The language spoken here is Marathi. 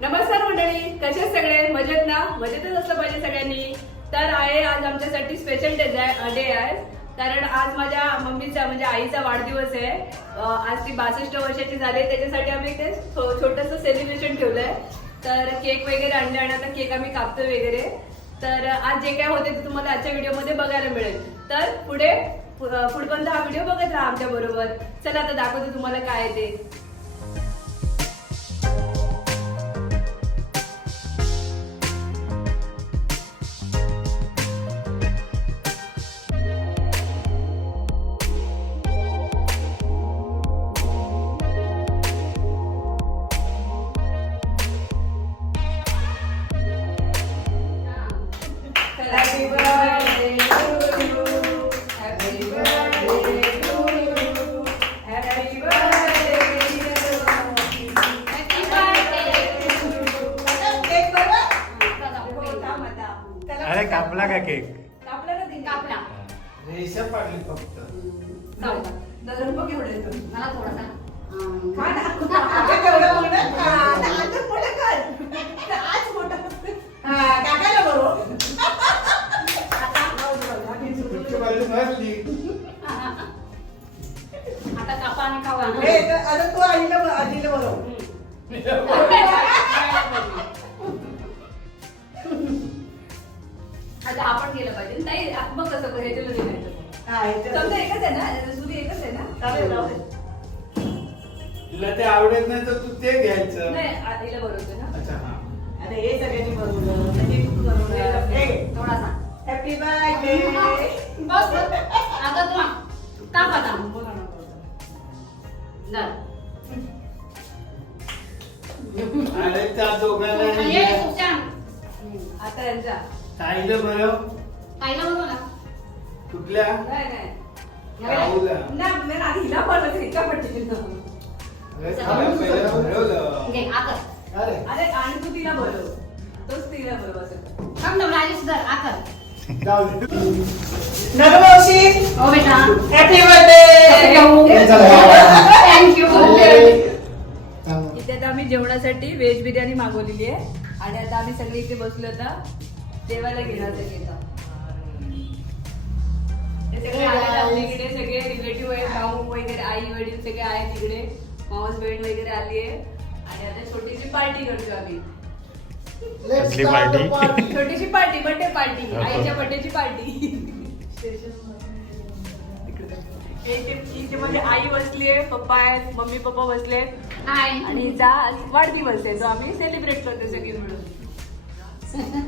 नमस्कार मंडळी कसे सगळे? मजेत ना? मजेतच असलं पाहिजे सगळ्यांनी. तर आहे आज आमच्यासाठी स्पेशल डे डे आहे. कारण आज माझ्या मम्मीचा म्हणजे आईचा वाढदिवस आहे. आज ती बासष्ट वर्षाची झाली आहे. त्याच्यासाठी आम्ही ते छोटस सेलिब्रेशन ठेवलंय. तर केक वगैरे आणले आणि आता केक आम्ही कापतोय वगैरे. तर आज जे काय होते ते तुम्हाला आजच्या व्हिडिओमध्ये बघायला मिळेल. तर पुढे पुढपर्यंत हा व्हिडिओ बघत राहा आमच्या बरोबर. चला आता दाखवते तुम्हाला काय आहे ते. अरे कापला का केक कापला का तिने? कापला. रेषा पाडली फक्त का? नजर बघ एवढं येतं. मला थोडासा खा ना. तेवढं आणि खावा हे, तर आता तू आईला आजीला बरोबर आता आपण केलं पाहिजे. नाही मग कसं करू? नाही. हा, हे तर- समजा एकच आहे ना? सुरी एकच आहे ना? चालेल, चालेल. तुला ते आवडत नाही तर तू ते घ्यायचं. नाही आईला बरोबर ना. अच्छा हा. अरे हे सगळ्यांनी बनवलं. म्हणजे तू बनवलं हे, थोडासा. हॅपी बर्थडे बस. अरे त्या दोघांना. आता यांचा. ताईला बरं. बरोबर ना. कुठल्या? नाही नाही. राहुला. मी आधी हिला अरे अरे आणि तू तिला बनव तोच तिला बनव असं थांब ना राजेश धर आकर. जाऊ दे. नगमावशी बेटा. हॅपी जेवणासाठी व्हेज बिर्याणी मागवलेली आहे. आणि आता आम्ही सगळे इथे बसलो आता. जेवायला घेणार सगळे. ते सगळे आले रिलेटिव्ह आहे भाऊ वगैरे आई वडील सगळे आहेत तिकडे मावस बहीण वगैरे आली आहे. आणि आता छोटीशी पार्टी करतो आम्ही. छोटीशी पार्टी बर्थडे पार्टी. आईच्या बर्थडेची पार्टी. इथे म्हणजे आई बसली आहे पप्पा आहेत मम्मी पप्पा बसले आणि हिचा आज वाढदिवस आहे तो आम्ही सेलिब्रेट करतो सगळी मिळून.